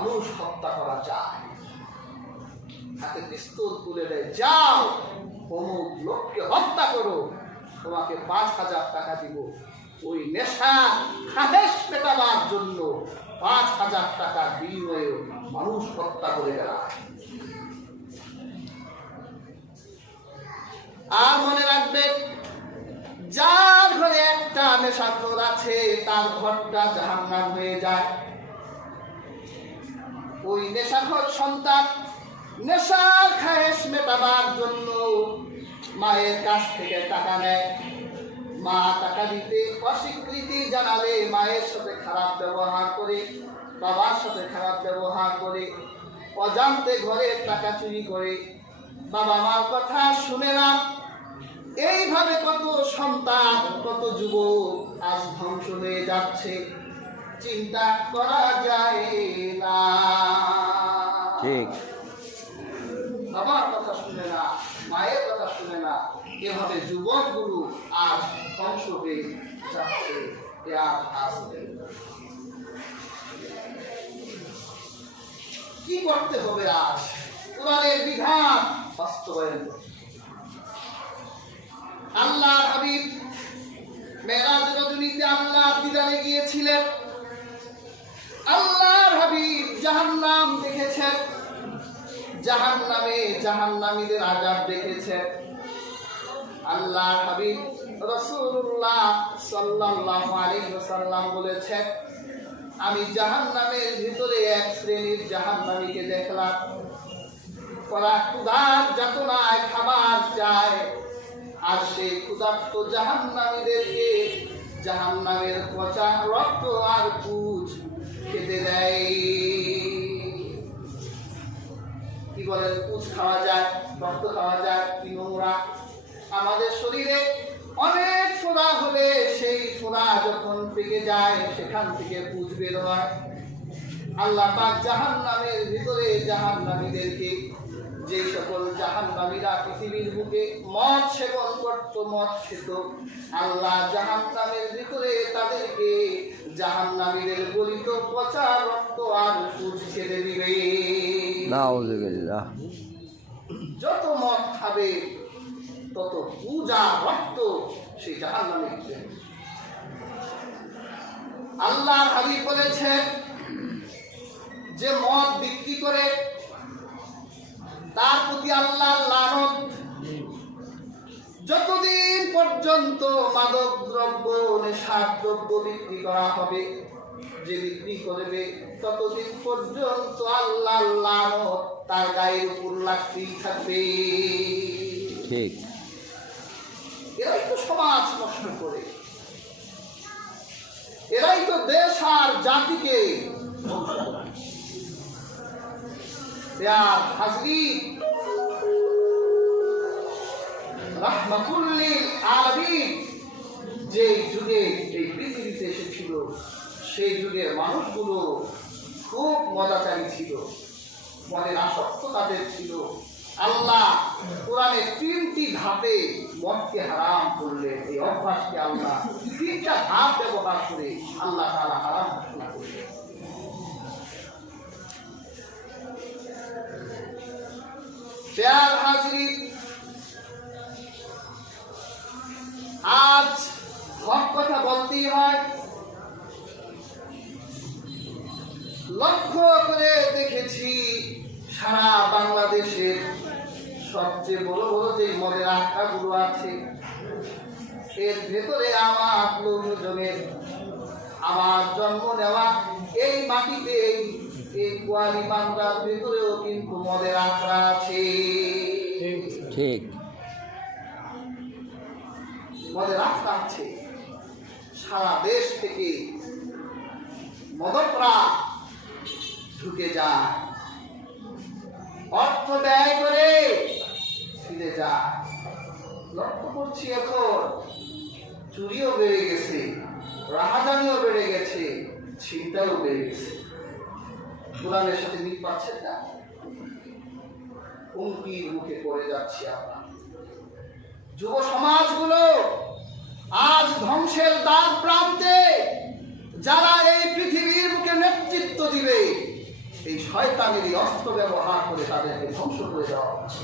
মানুষ হত্যা করা যায় হাতে পিস্তল তুলে দেয়, যাও, অমুক লোককে হত্যা করো, তোমাকে পাঁচ হাজার টাকা দিব। ওই নেশা খাদেশ মেটাবার জন্য পাঁচ হাজার টাকা বিনিময়ে মানুষ হত্যা করে বেড়ায়। আর মনে রাখবেন যার ঘরে একটা নেশাখোর আছে, তার ঘরটা জাহাঙ্গার হয়ে যায়। ওই নেশাখোর সন্তান, নেশার খায়েশ মেটাবার জন্য মায়ের কাছ থেকে টাকা নেয়। মা টাকা দিতে অস্বীকৃতি জানালে মায়ের সাথে খারাপ ব্যবহার করে, বাবার সাথে খারাপ ব্যবহার করে, অজান্তে ঘরে টাকা চুরি করে। বাবা মার কথা শুনে না। এইভাবে কত সন্তান, কত যুবক আজ ধ্বংস হয়ে যাচ্ছে। চিন্তা করা যায় না। ঠিক। বাবার কথা শুনে না মায়ের কথা শুনে না এভাবে যুবকগুলো আজ ধ্বংস হয়ে যাচ্ছে আসবে কি করতে হবে আজ? কোরআনের বিধান বাস্তবায়ন আল্লাহ হাবিব মেরাজ রজনীতে আল্লাহ দিদারে গিয়েছিলেন। আল্লাহর হাবিব জাহান্নাম জাহান্নামে জাহান্নামীদের আজাব হাবিব আমি জাহান্নামের ভিতরে এক শ্রেণির জাহান্নামীকে দেখলাম। ওরা যাতনায় খাবার চায়, আর সেই ক্ষুধার্ত জাহান্নামীদেরকে জাহান্নামের পচা রক্ত আর পুজ খেতে দেয় কি বলেন পুজ খাওয়া যায় রক্ত খাওয়া যায়, কি নোংরা। আমাদের শরীরে অনেক ফোড়া হলে সেই ফোড়া যখন পেকে যায়, সেখান থেকে পুজ বের হয়। আল্লাহ পাক জাহান্নামের ভিতরে জাহান্নামীদেরকে যে সকল জাহান্নামীরা পৃথিবীর বুকে মদ সেবন করত, মদ খেত, আল্লাহ জাহান্নামের ভিতরে তাদেরকে গলিত পচা রক্ত আর ছেড়ে দিবে যত মদ খাবে তত পূজা রক্ত সেই আল্লাহ হাবিব বলেছেন যে মদ বিক্রি করে তার প্রতি আল্লাহ লানত যতদিন পর্যন্ত মাদক দ্রব্য নেশার দ্রব্য বিক্রি করা হবে। যে বিক্রি করবে ততদিন পর্যন্ত আল্লাহ লানত তার গায়ের উপর লাগতেই থাকবে। ঠিক। এরাই তো সমাজ নষ্ট করে। এরাই তো দেশ আর জাতিকে। হাজরি রাহমাতুল্লিল যে যুগে এই পৃথিবীতে এসেছিল সেই যুগের মানুষগুলো খুব মজাচারী ছিল। মনের আসক্ত তাদের ছিল। আল্লাহ কোরআনের তিনটি ধাপে মদকে হারাম করলেন। এই অভ্যাসকে আল্লাহ তিনটা ধাপ ব্যবহার করে আল্লাহ তারা হারাম ঘোষণা করলেন। আজ হক কথা বলতেই হয়। লক্ষ্য করে দেখেছি সারা বাংলাদেশের সবচেয়ে বড় বড় যে মদের আখড়াগুলো আছে, এর ভেতরে আমার লৌহজনের আমার জন্ম নেওয়া, এই মাটিতে এই কোয়ালি বাংলার ভেতরেও কিন্তু মদের আখড়া আছে। ঠিক। সারা দেশ থেকে মদকরা ঢুকে যায়। অর্থ ব্যয় করে ফিরে যায়। লক্ষ্য করছি এখন, চুরিও বেড়ে গেছে, রাহাজানিও বেড়ে গেছে, ছিনতাইও বেড়ে গেছে। কোরআনের সাথে মিল পাচ্ছেন না? হুমকির মুখে পড়ে যাচ্ছি আমরা। যুব সমাজগুলো আজ ধ্বংসের দ্বার প্রান্তে যারা এই পৃথিবীর বুকে নেতৃত্ব দিবে, এই শয়তানের এই অস্ত্র ব্যবহার করে তাদেরকে ধ্বংস করে দেওয়া হচ্ছে।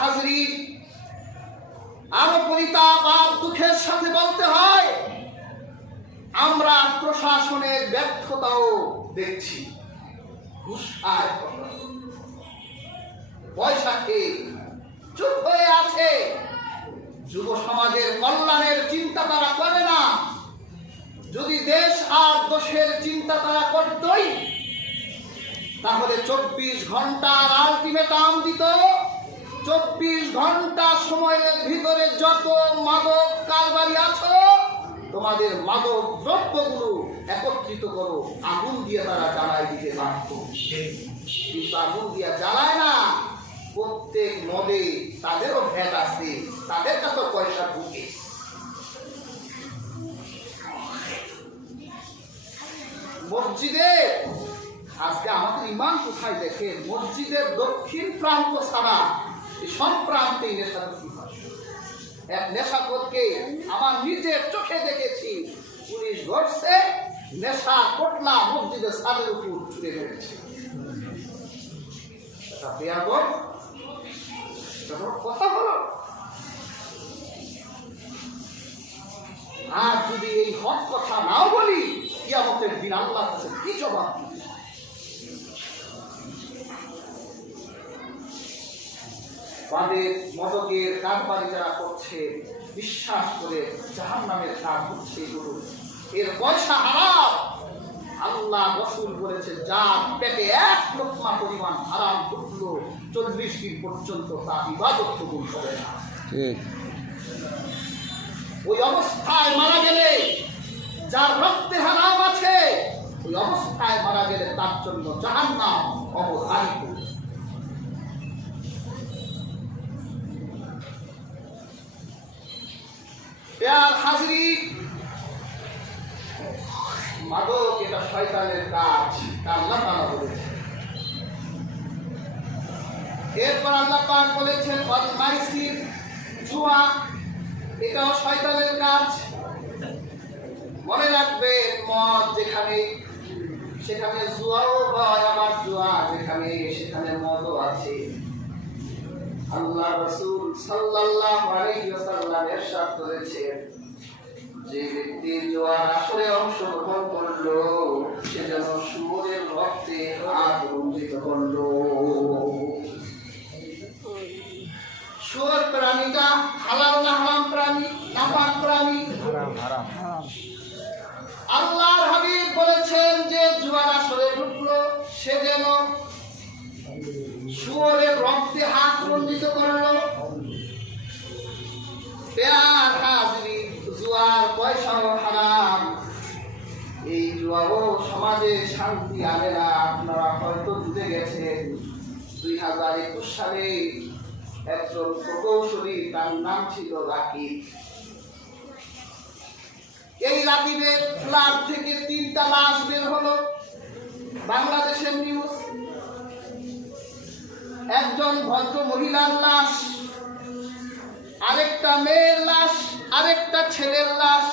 হাজরি, আরও পরিতাপ আর দুঃখের সাথে বলতে হয়, আমরা প্রশাসনের ব্যর্থতাও দেখছি। ঘুষ আয় খেয়ে চুপ হয়ে আছে। যুব সমাজের কল্যাণের চিন্তা তারা করে না। যদি দেশ আর দোষের চিন্তা তারা করতই, তাহলে চব্বিশ ঘণ্টার আলটিমেটাম দিত। চব্বিশ ঘণ্টা সময়ের ভিতরে যত মাদক কারবারি আছো, তোমাদের মাদক দ্রব্যগুলো একত্রিত করো। আগুন দিয়ে তারা জ্বালায় দিতে পারত কিন্তু আগুন দিয়ে জ্বালায় না। প্রত্যেক মদে তাদেরও ভ্যাট আছে, তাদের কাছে পয়সা ঢুকে। মসজিদে, আজকে আমাদের ইমান কোথায় দেখেন মসজিদের দক্ষিণ প্রান্ত ছাড়া সব প্রান্তে নেশা এক নেশাখোরকে আমার নিজের চোখে দেখেছি পুলিশ ধরছে, নেশা কোটলা মসজিদের সাদের উপর ছুড়ে মেরেছে। কথা হলো আর যদি এই হক কথা নাও বলি, কিয়ামতের দিন আল্লাহ কাছে কি জবাব তাদের মদকের কারবারি যারা করছে, বিশ্বাস করে জাহান নামের কাজ হচ্ছে এগুলো এর পয়সা হারাম। আল্লাহ রসুল বলেছে, যার পেটে এক লোকমা পরিমাণ হারাম ঢুকলো চল্লিশ দিন পর্যন্ত তা ইবাদত কবুল হবে না। ওই অবস্থায় মারা গেলে যার রক্তে হারাম আছে ওই অবস্থায় মারা গেলে তার জন্য জাহান্নাম অবধারিত। পেয়ার হাজরি মাদক এটা শয়তানের কাজ আল্লাহ তাআলা বলেছে এরপর আল্লাহ পাক বলেছেন অল মাইসির জুয়া, এটাও শয়তানের কাজ। মনে রাখবে, মদ যেখানে, সেখানে জুয়াও হয়, আবার জুয়া যেখানে, সেখানে মদও আছে। আল্লাহ রসুল সাল্লাল্লাহু আলাইহি ওয়াসাল্লাম ইরশাদ করেছেন যে ব্যক্তি জোয়ার আসরে অংশগ্রহণ করল, সে যেন সুরের রক্তে হাত রঞ্জিত করল। শুয়োর প্রাণীটা হালাল না হারাম প্রাণী নাপাক প্রাণী। আল্লাহর হাবিব বলেছেন যে জুয়ার আসরে ঢুকলো সে যেন শুয়োরের রক্তে হাত রঞ্জিত করল। পেয়ার হাজরি জুয়ার পয়সাও হারাম। এই জুয়াও সমাজে শান্তি আনে না। আপনারা হয়তো বুঝে গেছেন দুই হাজার একুশ সালে একজন প্রকৌশলী তার নাম ছিল রাকিব। এই রাকিবের ফ্ল্যাট থেকে তিনটা লাশ বের হলো বাংলাদেশের নিউজ একজন ভদ্র মহিলার লাশ, আরেকটা মেয়ের লাশ, আরেকটা ছেলের লাশ।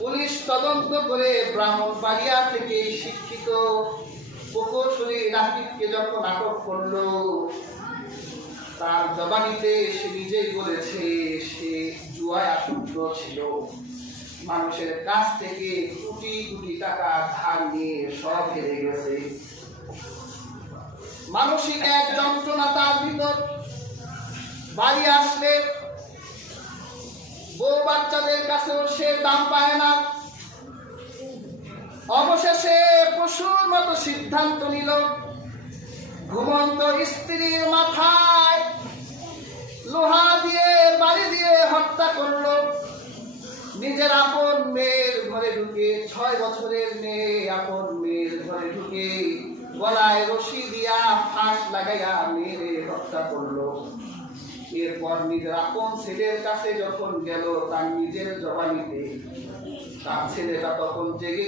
পুলিশ তদন্ত করে ব্রাহ্মণবাড়িয়া থেকে শিক্ষিত প্রকৌশলী রাকিবকে যখন আটক করল তার জবানিতে সে নিজেই বলেছে, সে জুয়ায় আসক্ত ছিল। মানুষের কাছ থেকে কোটি কোটি টাকা ধার নিয়ে সব হেরে গেছে। মানসিক এক যন্ত্রণা তার ভিতর। বাড়ি আসলে বউ বাচ্চাদের কাছেও সে দাম পায় না। অবশেষে পশুর মতো সিদ্ধান্ত নিল। ঘুমন্ত স্ত্রীর মাথায় লোহা দিয়ে বাড়ি দিয়ে হত্যা করল। নিজের আপন মেয়ের ঘরে ঢুকে, ছয় বছরের মেয়ে আপন মেয়ের ঘরে ঢুকে গলায় রশি দিয়া ফাঁস লাগাইয়া মেয়েরে হত্যা করল। এরপর নিজের আপন ছেলের কাছে যখন গেল, তার নিজের জবানিতে, তার ছেলেটা তখন জেগে